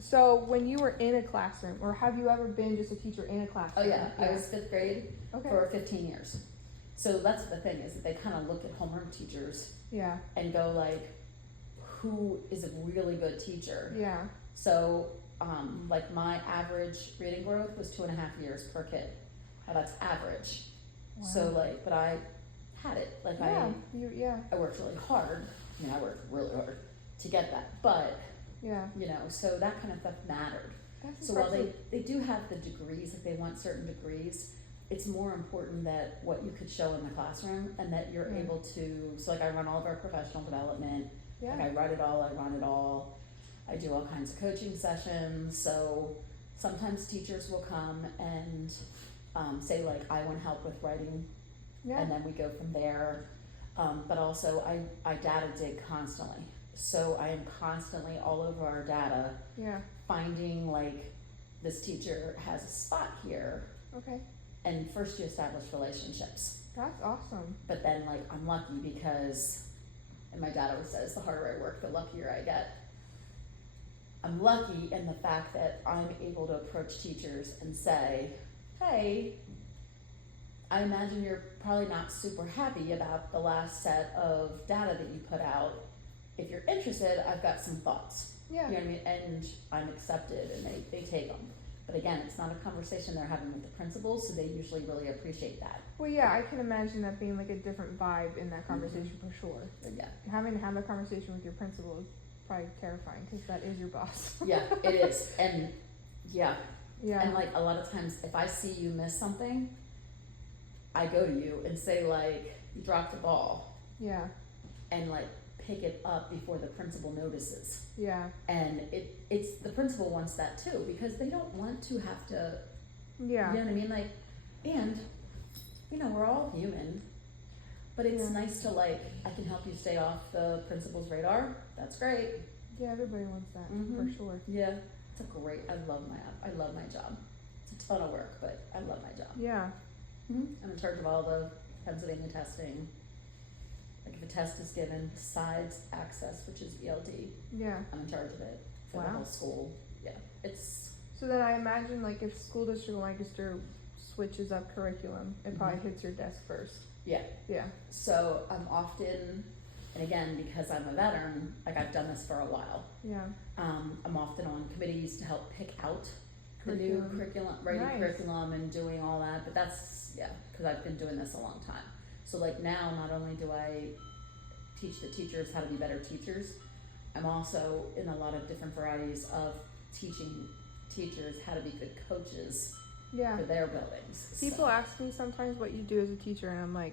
So when you were in a classroom, or have you ever been just a teacher in a classroom? Oh yeah, I was 5th grade for 15 years. So that's the thing, is that they kind of look at homeroom teachers and go like, who is a really good teacher? Yeah. So like my average reading growth was 2.5 years per kid. Now that's average. Wow. So like, but I had it. Like I worked really hard. I mean, I worked really hard to get that, but you know, so that kind of stuff mattered. That's so while they do have the degrees, if they want certain degrees, it's more important that what you could show in the classroom and that you're able to, so like I run all of our professional development, like I write it all, I run it all, I do all kinds of coaching sessions. So sometimes teachers will come and say like, I want help with writing, and then we go from there. But also I data dig constantly. So I am constantly all over our data, finding like, this teacher has a spot here. Okay. And first you establish relationships. That's awesome. But then like, I'm lucky because, and my dad always says, the harder I work, the luckier I get. I'm lucky in the fact that I'm able to approach teachers and say, hey, I imagine you're probably not super happy about the last set of data that you put out. If you're interested, I've got some thoughts. Yeah. You know what I mean? And I'm accepted and they take them. But again, it's not a conversation they're having with the principals, so they usually really appreciate that. Well, yeah, I can imagine that being like a different vibe in that conversation for sure. Yeah. Having to have a conversation with your principal is probably terrifying because that is your boss. Yeah, it is. And and like a lot of times if I see you miss something, I go to you and say like, you dropped the ball. Yeah. And like pick it up before the principal notices. Yeah. And it's the principal wants that too, because they don't want to have to, you know what I mean? Like, and you know, we're all human, but it's nice to like, I can help you stay off the principal's radar. That's great. Yeah, everybody wants that for sure. Yeah, it's a great, I love my job. It's a ton of work, but I love my job. Yeah. I'm in charge of all the Pennsylvania testing. Like if a test is given, besides access, which is ELD, I'm in charge of it for the whole school. Yeah, it's. So then I imagine like if school district in Lancaster switches up curriculum, it probably hits your desk first. Yeah. Yeah. So I'm often, and again, because I'm a veteran, like I've done this for a while. Yeah. I'm often on committees to help pick out the new curriculum, writing curriculum and doing all that, but that's, because I've been doing this a long time. So like now, not only do I teach the teachers how to be better teachers, I'm also in a lot of different varieties of teaching teachers how to be good coaches for their buildings. People ask me sometimes what you do as a teacher, and I'm like,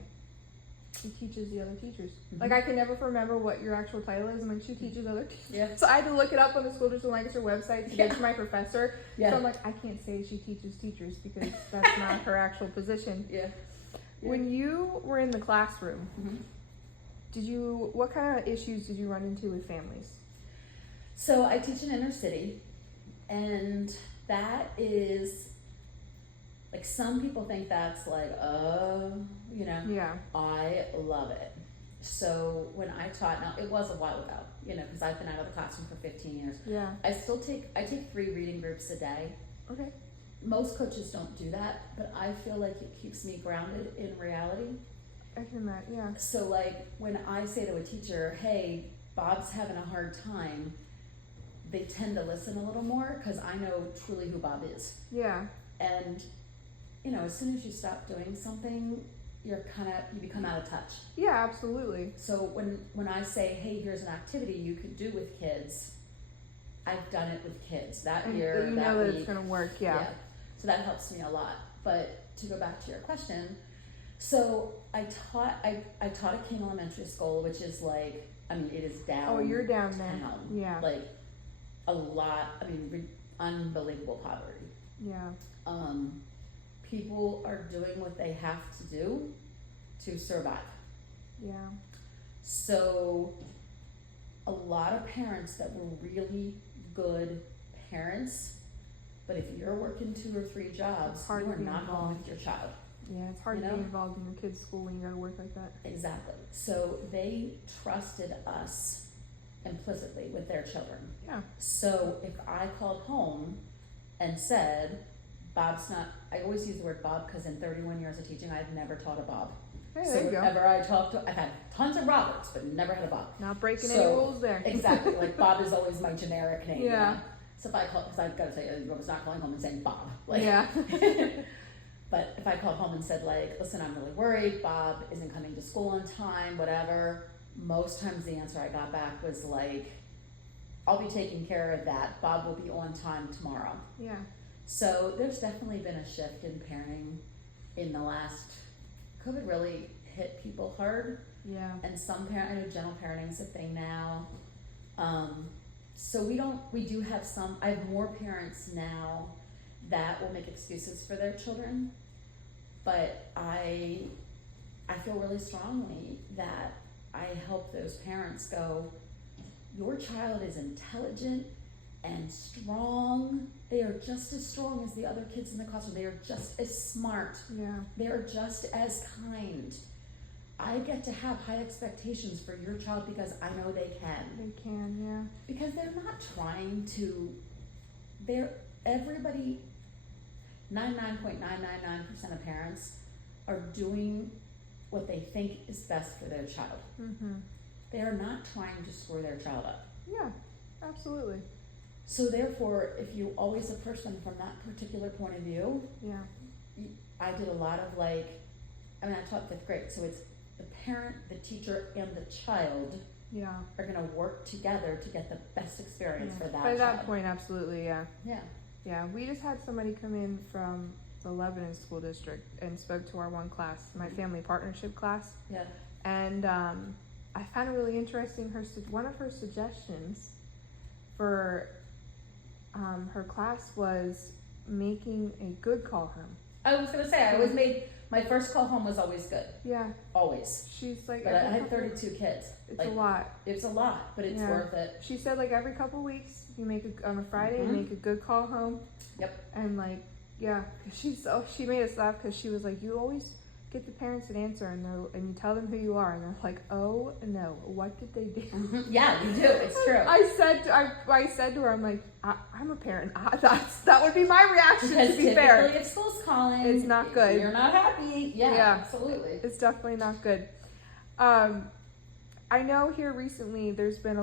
she teaches the other teachers. Like I can never remember what your actual title is, and then she teaches other teachers. So I had to look it up on the School District Lancaster website to get to my professor. So I'm like, I can't say she teaches teachers because that's not her actual position. When you were in the classroom, what kind of issues did you run into with families? So I teach in inner city, and that is, like some people think that's like, you know, I love it. So when I taught, now it was a while ago, you know, because I've been out of the classroom for 15 years. I take 3 reading groups a day. Okay. Most coaches don't do that, but I feel like it keeps me grounded in reality. I can imagine, So like when I say to a teacher, hey, Bob's having a hard time, they tend to listen a little more because I know truly who Bob is. And, you know, as soon as you stop doing something, you become out of touch. Absolutely. So when I say, hey, here's an activity you could do with kids, I've done it with kids that year, you know that it's going to work. So that helps me a lot. But to go back to your question, so I taught at King Elementary School, which is like, I mean, it is down. Oh, you're down there. Like a lot. I mean, unbelievable poverty. People are doing what they have to do to survive. So a lot of parents that were really good parents, but if you're working 2 or 3 jobs, you are not home with your child. It's hard to be involved in your kid's school when you gotta work like that. Exactly. So they trusted us implicitly with their children. Yeah. So if I called home and said, Bob's not, I always use the word Bob because in 31 years of teaching, I've never taught a Bob. Hey, so there you go. whenever I talk to, I've had tons of Roberts, but never had a Bob. Not breaking any rules there. Exactly. Like Bob is always my generic name. Yeah. You know? So if I call, because I've got to tell you, I was not calling home and saying Bob. Like, yeah. But if I called home and said like, listen, I'm really worried, Bob isn't coming to school on time, whatever, most times the answer I got back was like, I'll be taking care of that. Bob will be on time tomorrow. Yeah. So there's definitely been a shift in parenting in the last, COVID really hit people hard. Yeah. And some I know gentle parenting is a thing now. So we do have some, I have more parents now that will make excuses for their children, but I feel really strongly that I help those parents go, your child is intelligent and strong. They are just as strong as the other kids in the classroom. They are just as smart. Yeah. They are just as kind. I get to have high expectations for your child because I know they can. They can, yeah. Because they're not trying to, everybody, 99.999% of parents are doing what they think is best for their child. Mm-hmm. They are not trying to screw their child up. Yeah, absolutely. So therefore, if you always approach them from that particular point of view, yeah, I did a lot of I taught 5th grade, so it's the parent, the teacher, and the child are going to work together to get the best experience for that child. By that point, absolutely, yeah. Yeah. Yeah, we just had somebody come in from the Lebanon School District and spoke to our one class, my family partnership class. Yeah. And I found it really interesting. One of her suggestions for her class was making a good call home. I was going to say, I always made, my first call home was always good. Yeah. Always. She's like, but I had 32 kids. It's a lot. It's a lot, but it's worth it. She said every couple weeks, you make on a Friday, you make a good call home. Yep. And she made us laugh because she was like, you always get the parents an answer and you tell them who you are and they're like, oh no, what did they do? Yeah, you do. It's true. I said to her, I'm like, I'm a parent. That would be my reaction. Because to be fair, if school's calling, it's not good. You're not happy. Yeah, absolutely. It's definitely not good. I know here recently there's been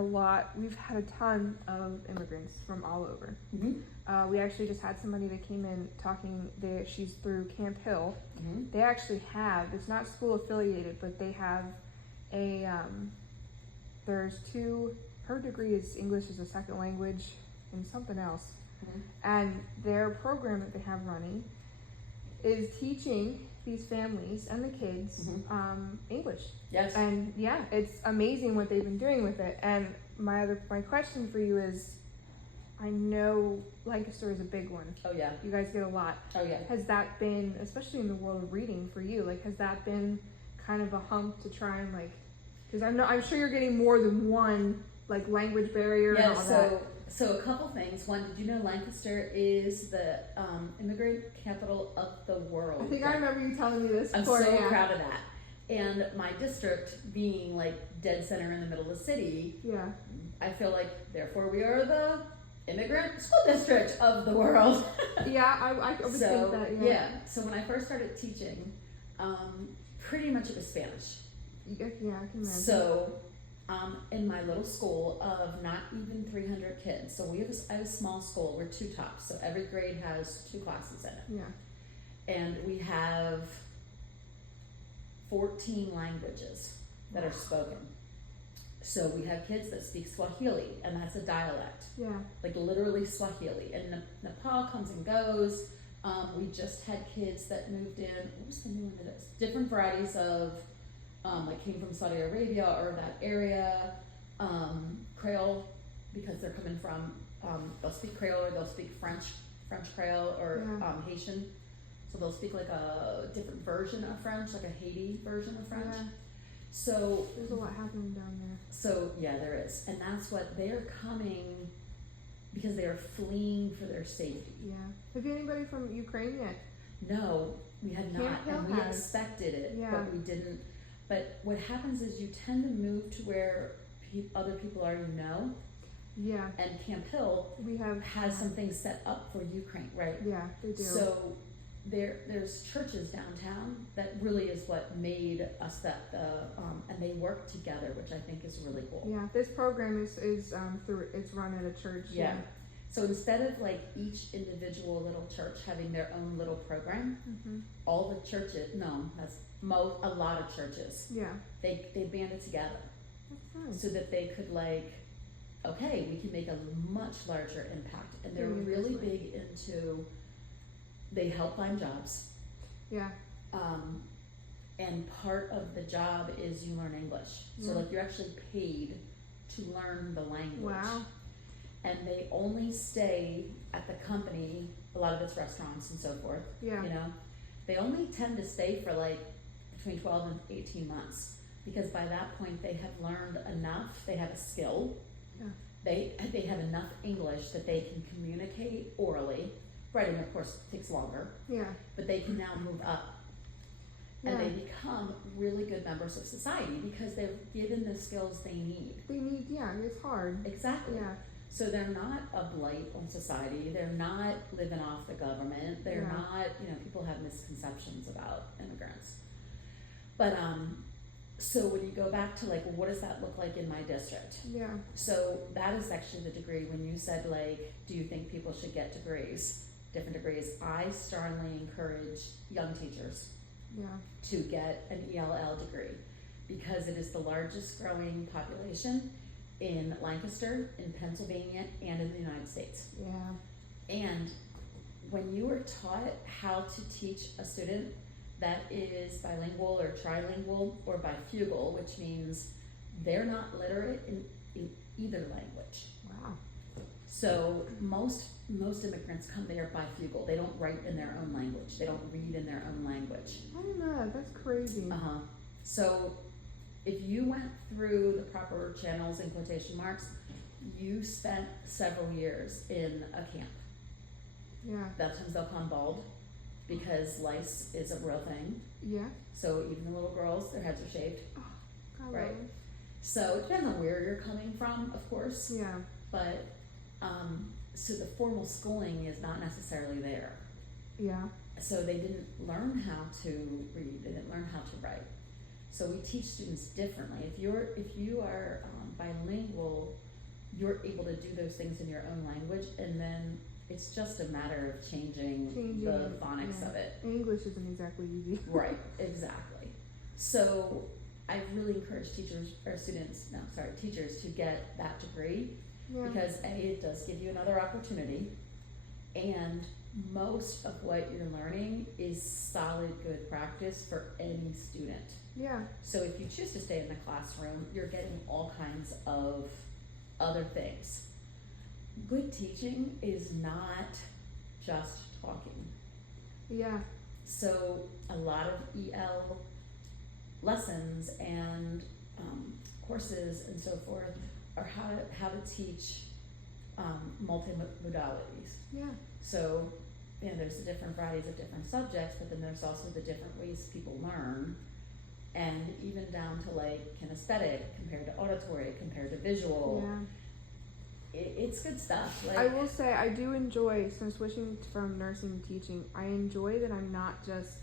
we've had a ton of immigrants from all over. Mm-hmm. We actually just had somebody that came in talking, she's through Camp Hill. Mm-hmm. They actually it's not school affiliated, but they have her degree is English as a second language and something else. Mm-hmm. And their program that they have running is teaching these families and the kids English. Yes. And it's amazing what they've been doing with it. And my question for you is, I know Lancaster is a big one. Oh yeah. You guys get a lot. Oh yeah. Has that been, especially in the world of reading for you, has that been kind of a hump to try and because I'm sure you're getting more than one language barrier and all that. So a couple things. One, did you know Lancaster is the immigrant capital of the world? I think I remember you telling me this I'm before. so proud of that. And my district being dead center in the middle of the city, I feel therefore we are the immigrant school district of the world. Yeah, I would think that. Yeah. So when I first started teaching, pretty much it was Spanish. Yeah, I can imagine. So in my little school of not even 300 kids, so I have a small school. We're 2 tops, so every grade has 2 classes in it. Yeah. And we have 14 languages that are spoken. So we have kids that speak Swahili, and that's a dialect. Yeah. Literally Swahili. And Nepal comes and goes. We just had kids that moved in. What was the new one of this? Different varieties of, came from Saudi Arabia or that area. Creole, because they're coming from, they'll speak Creole or they'll speak French Creole or Haitian. So they'll speak a different version of French, a Haiti version of French. Yeah. So there's a lot happening down there. So yeah, there is. And that's what they're coming because they are fleeing for their safety. Yeah. Have you anybody from Ukraine yet? No, we had not. And we expected it, but we didn't. But what happens is you tend to move to where other people already know. Yeah. And Camp Hill has some things set up for Ukraine, right? Yeah, they do. So there's churches downtown that really is what made us and they work together, which I think is really cool. Yeah, this program is it's run at a church. Yeah. So instead of like each individual little church having their own little program, all the churches, a lot of churches. Yeah. They banded together. That's nice. So that they could like, okay, we can make a much larger impact. And they're really big into, they help find jobs. Yeah. And part of the job is you learn English. So like you're actually paid to learn the language. Wow. And they only stay at the company, a lot of it's restaurants and so forth. Yeah. You know, they only tend to stay for like between 12 and 18 months because by that point they have learned enough, they have a skill. Yeah. They have enough English that they can communicate orally. Writing, of course, takes longer. Yeah. But they can now move up. And they become really good members of society because they're given the skills they need. It's hard. Exactly. Yeah. So they're not a blight on society. They're not living off the government. They're not, people have misconceptions about immigrants. But, so when you go back to like, well, what does that look like in my district? Yeah. So that is actually the degree when you said like, do you think people should get degrees, different degrees? I strongly encourage young teachers to get an ELL degree because it is the largest growing population in Lancaster, in Pennsylvania, and in the United States. Yeah. And when you are taught how to teach a student that is bilingual or trilingual or bifugal, which means they're not literate in either language. Wow. So most immigrants come there bifugal. They don't write in their own language. They don't read in their own language. I don't know. That's crazy. So if you went through the proper channels in quotation marks, you spent several years in a camp. Yeah. Sometimes they'll come bald because lice is a real thing. Yeah. So even the little girls, their heads are shaved. Oh, right. So it depends on where you're coming from, of course. Yeah. But so the formal schooling is not necessarily there. Yeah. So they didn't learn how to read. They didn't learn how to write. So we teach students differently. If you are bilingual, you're able to do those things in your own language, and then it's just a matter of changing the phonics of it. English isn't exactly easy. Right, exactly. So I really encourage teachers to get that degree because it does give you another opportunity, and most of what you're learning is solid, good practice for any student. Yeah. So if you choose to stay in the classroom, you're getting all kinds of other things. Good teaching is not just talking. Yeah. So a lot of EL lessons and courses and so forth are how to teach multimodalities. Yeah. So there's the different varieties of different subjects, but then there's also the different ways people learn. And even down to like kinesthetic compared to auditory compared to visual. Yeah. It's good stuff. Like, I will say I do enjoy, since switching from nursing to teaching, I enjoy that I'm not just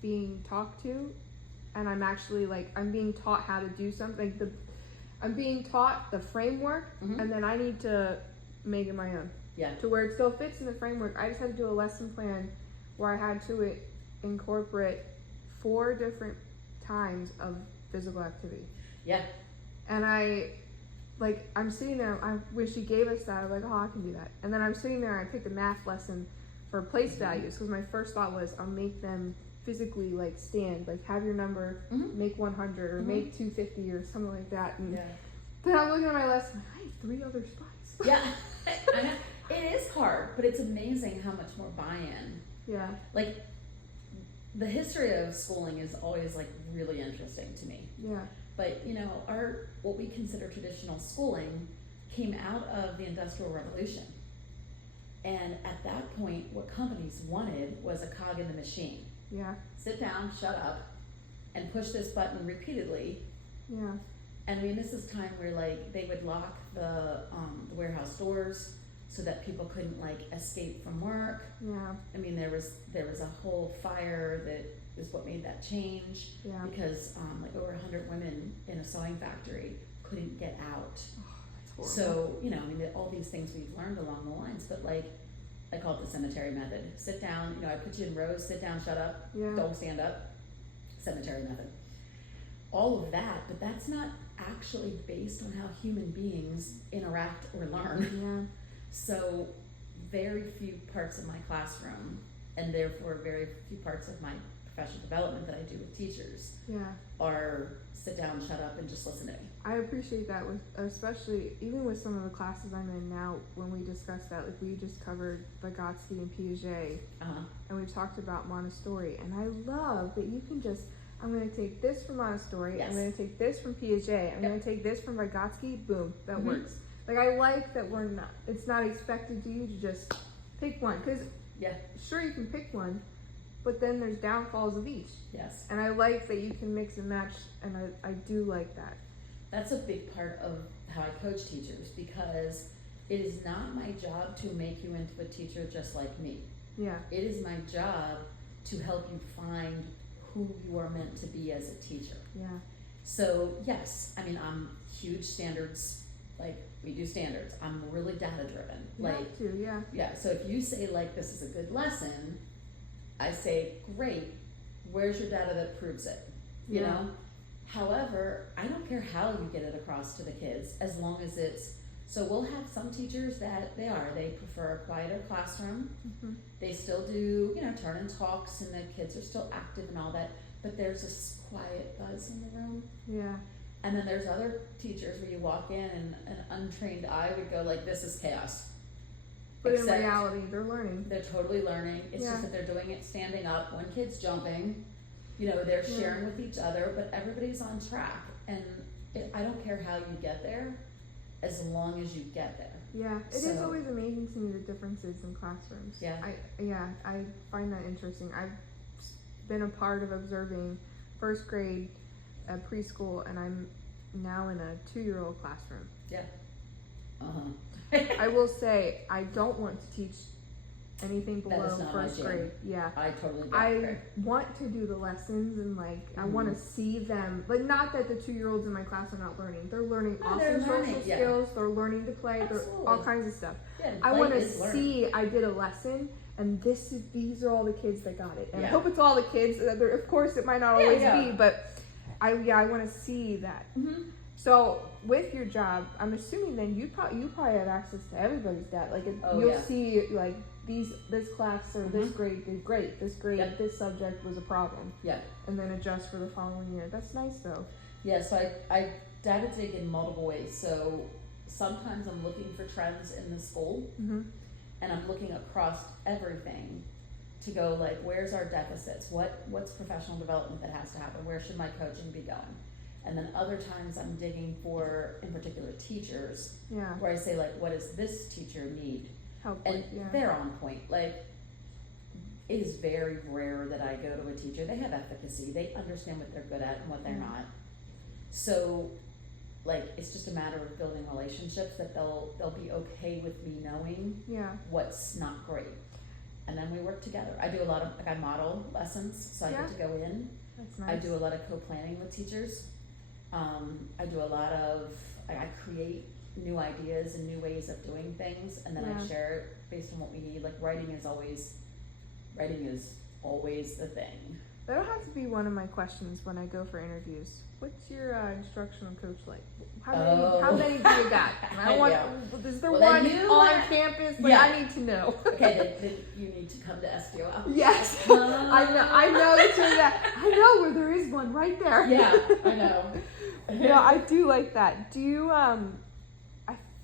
being talked to, and I'm actually I'm being taught how to do something. I'm being taught the framework, and then I need to make it my own. Yeah. To where it still fits in the framework. I just had to do a lesson plan where I had to incorporate 4 different times of physical activity. Yeah. And I'm sitting there, when she gave us that, I was like, oh, I can do that. And then I'm sitting there, and I picked a math lesson for place values, because my first thought was, I'll make them physically, stand, have your number, make 100, or make 250, or something like that. And then I'm looking at my lesson, I have 3 other spots. Yeah. I know. It is hard, but it's amazing how much more buy-in. Yeah. The history of schooling is always really interesting to me. Yeah. But what we consider traditional schooling came out of the Industrial Revolution. And at that point, what companies wanted was a cog in the machine. Yeah. Sit down, shut up, and push this button repeatedly. Yeah. And I mean, this is time where like they would lock the warehouse doors so that people couldn't like escape from work. Yeah. I mean, there was a whole fire that is what made that change. Yeah. Because like over 100 women in a sewing factory couldn't get out. Oh, that's horrible. So, you know, I mean, all these things we've learned along the lines, but like, I call it the cemetery method. Sit down, you know, I put you in rows, sit down, shut up, don't stand up. Cemetery method. All of that, but that's not actually based on how human beings interact or learn. Yeah. So very few parts of my classroom, and therefore very few parts of my professional development that I do with teachers are sit down, shut up, and just listen to me. I appreciate that, with especially even with some of the classes I'm in now. When we discussed that, like we just covered Vygotsky and Piaget, and we talked about Montessori, and I love that you can just, I'm going to take this from Montessori, I'm going to take this from Piaget, I'm going to take this from Vygotsky, boom, that works. Like I like that it's not expected to you to just pick one, because sure you can pick one, but then there's downfalls of each. Yes. And I like that you can mix and match, and I do like that. That's a big part of how I coach teachers, because it is not my job to make you into a teacher just like me. Yeah. It is my job to help you find who you are meant to be as a teacher. Yeah. So yes, I mean, I'm huge standards, like we do standards. I'm really data driven. You have to, yeah. So if you say like, this is a good lesson, I say, great, where's your data that proves it? You know? However, I don't care how you get it across to the kids, as long as so we'll have some teachers that they prefer a quieter classroom. They still do, you know, turn in talks and the kids are still active and all that, but there's this quiet buzz in the room. Yeah. And then there's other teachers where you walk in and an untrained eye would go like, this is chaos. But in reality, they're learning. They're totally learning. It's just that they're doing it standing up. One kid's jumping, you know, they're sharing with each other, but everybody's on track. And I don't care how you get there, as long as you get there. Yeah, it is always amazing to me the differences in classrooms. Yeah. I find that interesting. I've been a part of observing first grade at preschool, and I'm now in a 2-year-old classroom. Yeah. I will say, I don't want to teach anything below first grade. Yeah. I totally get I want to do the lessons and like I want to see them, but not that the 2-year-olds in my class are not learning. They're learning awesome social skills. They're learning to play. All kinds of stuff. Yeah, I want to see. I did a lesson, and these are all the kids that got it. And I hope it's all the kids. Of course, it might not always be, but I want to see that. So with your job, I'm assuming then you probably have access to everybody's data. Like you'll see like this class or this grade did great. This grade, this subject was a problem. Yeah. And then adjust for the following year. That's nice though. Yeah. So I data dig in multiple ways. So sometimes I'm looking for trends in the school, and I'm looking across everything to go like, where's our deficits? What's professional development that has to happen? Where should my coaching be going? And then other times I'm digging for, in particular, teachers, where I say like, what does this teacher need? And they're on point. Like, it is very rare that I go to a teacher. They have efficacy. They understand what they're good at and what they're not. So, like, it's just a matter of building relationships that they'll be okay with me knowing what's not great. And then we work together. I do a lot of, like, I model lessons, so I get to go in. That's nice. I do a lot of co-planning with teachers. I do a lot of, I create new ideas and new ways of doing things, and then I share it based on what we need. Like writing is always the thing. That'll have to be one of my questions when I go for interviews. What's your instructional coach like? How many do you got? And I want. Is there one on campus? Like, I need to know. Okay, then you need to come to SDOL. Yes, I know that you're that. I know where there is one right there. Yeah, I know. No, I do like that. Do you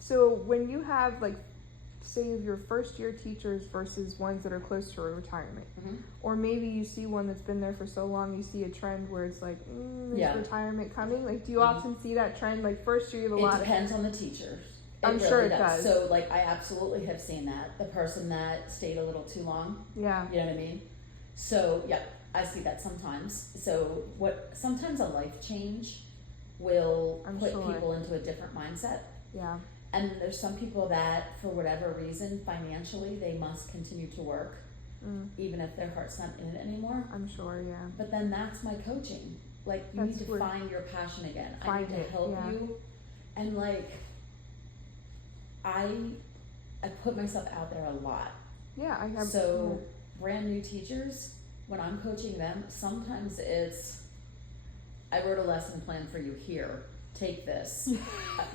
so when you have like, say your first year teachers versus ones that are close to retirement, or maybe you see one that's been there for so long, you see a trend where it's like, there's retirement coming. Like, do you often see that trend? Like first year you have a lot. It depends on the teachers. I'm sure it does. So like, I absolutely have seen that. The person that stayed a little too long. Yeah. You know what I mean? So I see that sometimes. So sometimes a life change will put sure. people into a different mindset. Yeah. And there's some people that, for whatever reason, financially, they must continue to work, even if their heart's not in it anymore. I'm sure, yeah. But then that's my coaching. Like, you need to find your passion again. I need to help you. And like, I put myself out there a lot. Yeah, I have. So, brand new teachers, when I'm coaching them, sometimes it's, I wrote a lesson plan for you here. Take this.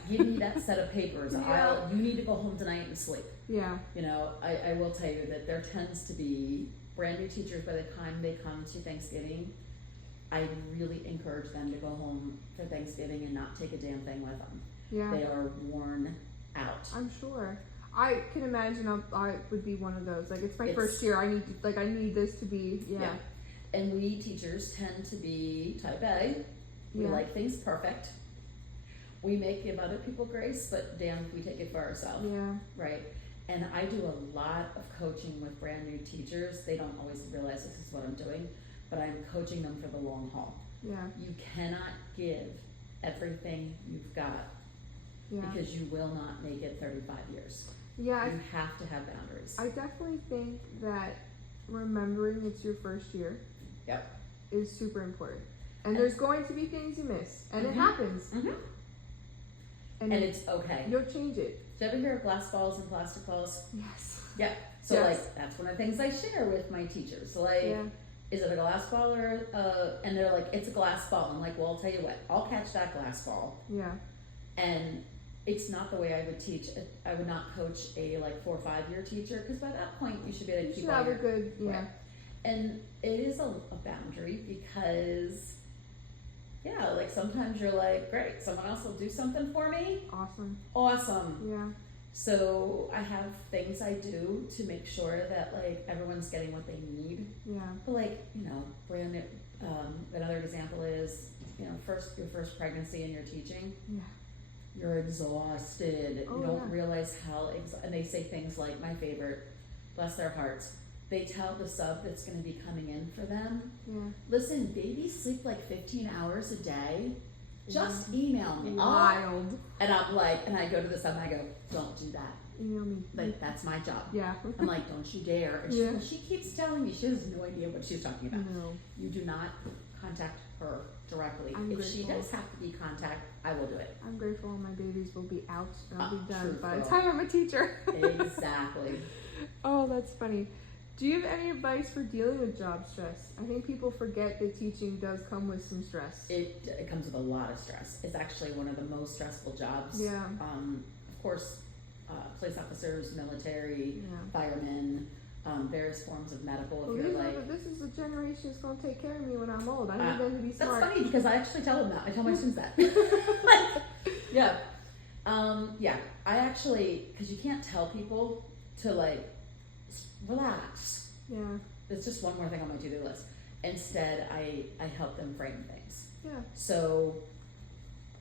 Give me that set of papers. You need to go home tonight and sleep. Yeah. You know, I will tell you that there tends to be brand new teachers by the time they come to Thanksgiving. I really encourage them to go home for Thanksgiving and not take a damn thing with them. Yeah. They are worn out. I'm sure. I can imagine I would be one of those. Like, it's my first year. I need this to be, yeah. And we teachers tend to be type A. We like things perfect. We may give other people grace, but damn if we take it for ourselves. Yeah. Right? And I do a lot of coaching with brand new teachers. They don't always realize this is what I'm doing, but I'm coaching them for the long haul. Yeah. You cannot give everything you've got because you will not make it 35 years. Yeah. You have to have boundaries. I definitely think that remembering it's your first year is super important. And there's going to be things you miss, and it happens. And it's okay. You'll change it. Did you ever hear of glass balls and plastic balls? Yes. Yeah. So like, that's one of the things I share with my teachers. Like, is it a glass ball or and they're like, it's a glass ball. I'm like, well, I'll tell you what, I'll catch that glass ball. Yeah. And it's not the way I would teach. I would not coach a 4 or 5 year teacher, because by that point you should be able to keep all your, good, right. And it is a boundary, because like sometimes you're like, great, someone else will do something for me. Awesome. Yeah. So I have things I do to make sure that like everyone's getting what they need. Yeah. But like, you know, brand new, another example is, you know, your first pregnancy and you're teaching. Yeah. You're exhausted. You don't realize how and they say things like, my favorite, bless their hearts, they tell the sub that's going to be coming in for them, listen, babies sleep like 15 hours a day. Just email me. Wild. And I'm like, and I go to the sub and I go, don't do that. Email me. Like, that's my job. Yeah. I'm like, don't you dare. And she keeps telling me, she has no idea what she's talking about. No. You do not contact her directly. I'm if grateful. she does have to be contact, I will do it. I'm grateful my babies will be out and I'll be done by the truthful. time I'm a teacher. Exactly. Oh, that's funny. Do you have any advice for dealing with job stress? I think people forget that teaching does come with some stress. It comes with a lot of stress. It's actually one of the most stressful jobs. Yeah. Of course, police officers, military, firemen, various forms of medical. Well, this is the generation that's going to take care of me when I'm old. I need them to be smart. That's funny, because I actually tell them that. I tell my students that. I actually, because you can't tell people to like, relax. Yeah. It's just one more thing on my to-do list. Instead, I help them frame things. Yeah. So,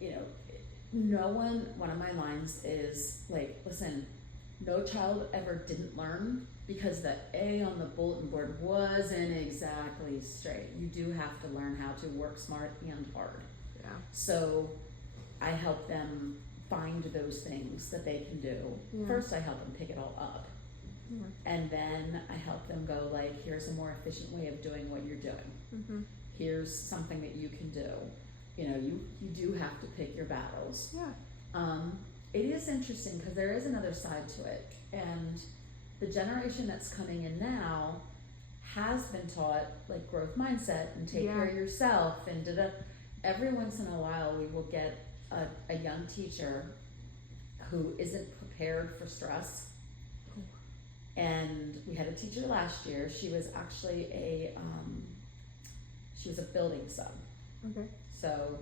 you know, one of my lines is like, listen, no child ever didn't learn because the A on the bulletin board wasn't exactly straight. You do have to learn how to work smart and hard. Yeah. So I help them find those things that they can do. Yeah. First, I help them pick it all up. Yeah. And then I help them go like, here's a more efficient way of doing what you're doing. Mm-hmm. Here's something that you can do. You know, you do have to pick your battles. Yeah. It is interesting because there is another side to it. And the generation that's coming in now has been taught like growth mindset and take care of yourself and every once in a while we will get a young teacher who isn't prepared for stress. And we had a teacher last year. She was actually a building sub. Okay. So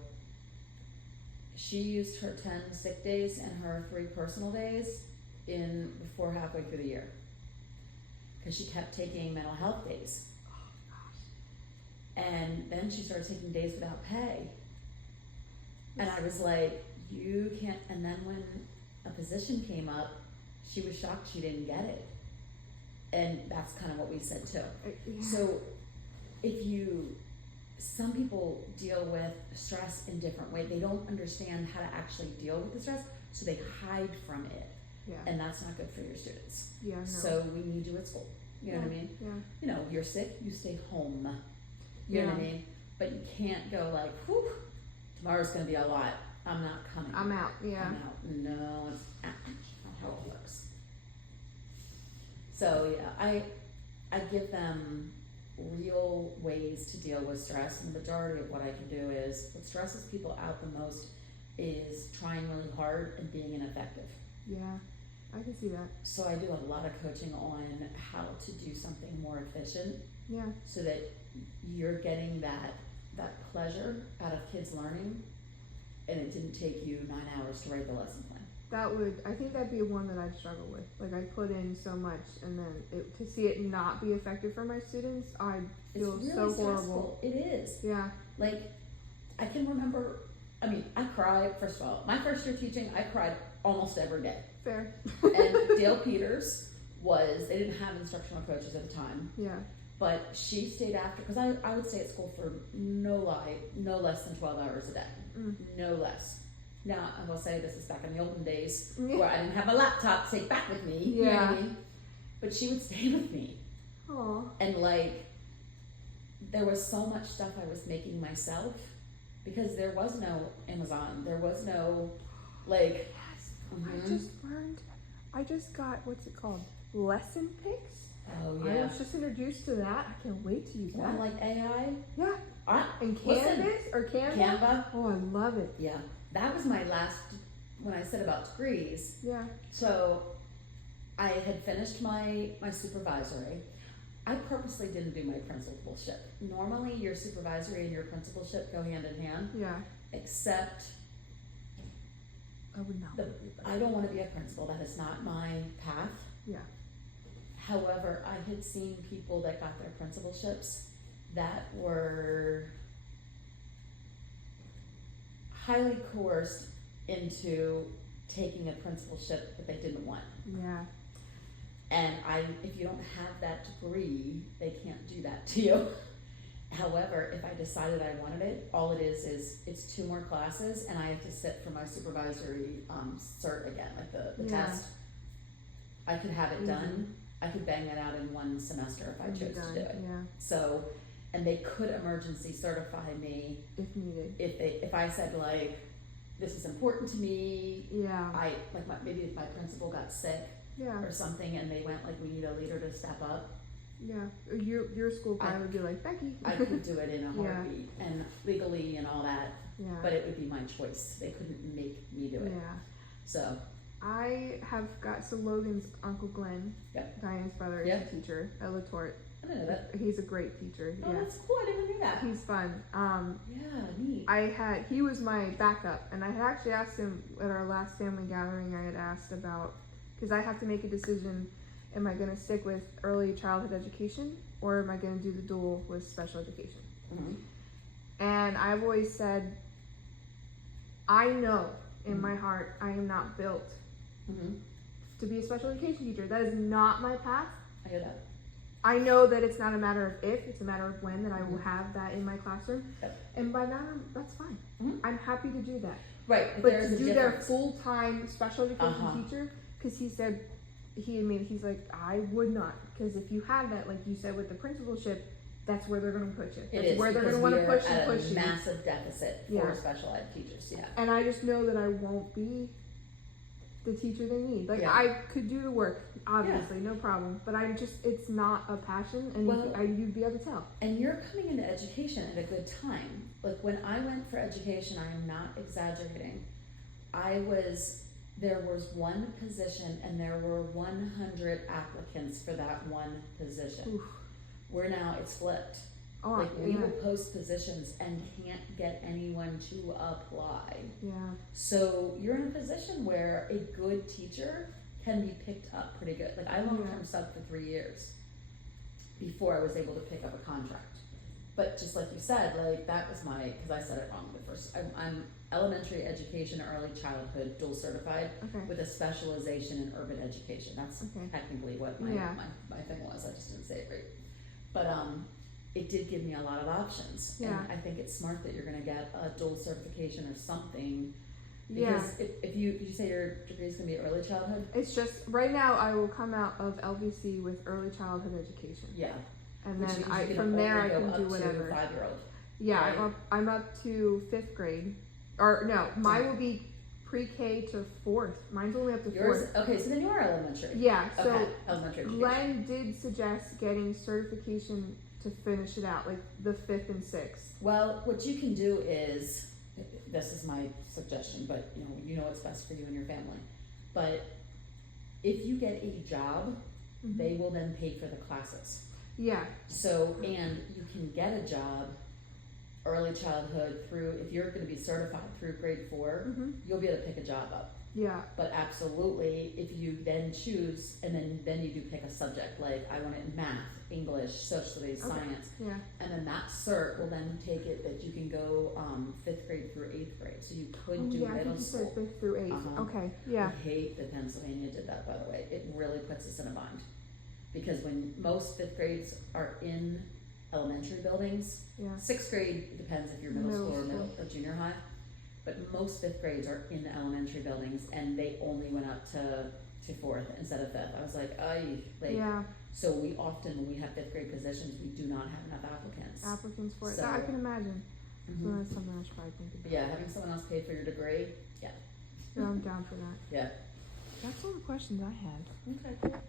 she used her 10 sick days and her 3 personal days before halfway through the year, because she kept taking mental health days. Oh gosh. And then she started taking days without pay. And I was like, you can't. And then when a position came up, she was shocked she didn't get it. And that's kind of what we said too. Yeah. So if you some people deal with stress in different ways. They don't understand how to actually deal with the stress, so they hide from it. Yeah. And that's not good for your students. Yeah, no. So we need you at school. You know what I mean? Yeah. You know, you're sick, you stay home. You know what I mean? But you can't go like, whew, tomorrow's gonna be a lot. I'm not coming. I'm out, yeah. I'm out. No, it's not how it works. So yeah, I give them real ways to deal with stress, and the majority of what I can do is, what stresses people out the most is trying really hard and being ineffective. Yeah, I can see that. So I do a lot of coaching on how to do something more efficient. Yeah. So that you're getting that pleasure out of kids learning, and it didn't take you 9 hours to write the lesson plan. I think that'd be one that I'd struggle with. Like, I put in so much, and then to see it not be effective for my students, I'd feel it's really so stressful. horrible. It is. Yeah. Like, I can remember, I cried, first of all, my first year teaching, I cried almost every day. Fair. And Dale Peters they didn't have instructional coaches at the time. Yeah. But she stayed after, because I would stay at school for no less than 12 hours a day. No less. Now, I will say this is back in the olden days where I didn't have a laptop to take back with me. Yeah. You know what I mean? But she would stay with me. Aww. And like, there was so much stuff I was making myself because there was no Amazon. There was no, like... Yes. I just got, what's it called? Lesson Picks? Oh, yeah. I was just introduced to that. I can't wait to use that. I'm like AI? Yeah. And Canvas or Canva? Canva. Oh, I love it. Yeah. That was my last, when I said about degrees. Yeah. So I had finished my supervisory. I purposely didn't do my principalship. Normally your supervisory and your principalship go hand in hand. Yeah. Except I would not. I don't want to be a principal. That is not my path. Yeah. However, I had seen people that got their principalships that were highly coerced into taking a principalship that they didn't want. Yeah. And if you don't have that degree, they can't do that to you. However, if I decided I wanted it, all it is it's 2 more classes, and I have to sit for my supervisory cert again, like the test. I could have it done. I could bang that out in 1 semester if I chose to do it. Yeah. So, and they could emergency certify me if needed. If I said like, this is important to me. Yeah. Maybe if my principal got sick. Yeah. Or something, and they went like, we need a leader to step up. Yeah. Your school probably would be like, Becky. I could do it in a heartbeat, and legally and all that. Yeah. But it would be my choice. They couldn't make me do it. Yeah. So. I have got Logan's Uncle Glenn, Diane's brother, is a teacher at La Torte. I didn't know that. He's a great teacher. Oh, that's cool. I didn't know that. He's fun. Neat. He was my backup, and I had actually asked him at our last family gathering. I had asked about, because I have to make a decision: am I going to stick with early childhood education, or am I going to do the dual with special education? Mm-hmm. And I've always said, I know in my heart I am not built to be a special education teacher. That is not my path. I hear that. I know that it's not a matter of if, it's a matter of when that I will have that in my classroom. Yep. And by that, that's fine. I'm happy to do that. Right. But to do their full-time special education teacher, because he said, he's like, I would not. Because if you have that, like you said, with the principalship, that's where they're going to put you. That's where they're going to want to push you. Massive deficit for special ed teachers. Yeah. And I just know that I won't be the teacher they need. Like, I could do the work, obviously, no problem. But it's not a passion, and you'd be able to tell. And you're coming into education at a good time. Like, when I went for education, I am not exaggerating. There was 1 position, and there were 100 applicants for that 1 position. Oof. Where now it's flipped. Oh, we will post positions and can't get anyone to apply. Yeah. So you're in a position where a good teacher can be picked up pretty good. Like, I long-term subbed for 3 years before I was able to pick up a contract. But just like you said, like, that was because I said it wrong the first. I'm elementary education, early childhood, dual certified with a specialization in urban education. That's technically what my thing was. I just didn't say it right. But it did give me a lot of options. Yeah. And I think it's smart that you're gonna get a dual certification or something. Yeah. Because if you, did you say your degree is gonna be early childhood? It's just, right now I will come out of LVC with early childhood education. Yeah. And Which then means you can from there I only go can do up to whatever. 5-year-old. Yeah, right? I'm up to 5th grade. Or no, mine will be pre-K to 4th. Mine's only up to 4th. Yours, okay, so then you are elementary. Yeah, so Okay, elementary education. Glenn did suggest getting certification to finish it out, like the 5th and 6th. Well, what you can do is, this is my suggestion, but you know what's best for you and your family. But if you get a job, they will then pay for the classes. Yeah. So, and you can get a job early childhood through, if you're gonna be certified through grade 4, you'll be able to pick a job up. Yeah. But absolutely, if you then choose, and then you do pick a subject, like I want it in math, English, social studies, science, Yeah. and then that cert will then take it that you can go 5th grade through 8th grade. So you could do yeah, I middle think you school. said 5th through 8th. Okay. Yeah. I hate that Pennsylvania did that, by the way. It really puts us in a bind. Because when most 5th grades are in elementary buildings, Yeah. 6th grade depends if you're middle school or junior high, but most 5th grades are in the elementary buildings, and they only went up to 4th instead of 5th. I was like, yeah. So we often, when we have 5th grade positions, we do not have enough applicants. For it. So, I can imagine. So that's something I should probably think about. But yeah, having someone else pay for your degree, yeah. Yeah, I'm down for that. Yeah. That's all the questions I had. Okay, cool.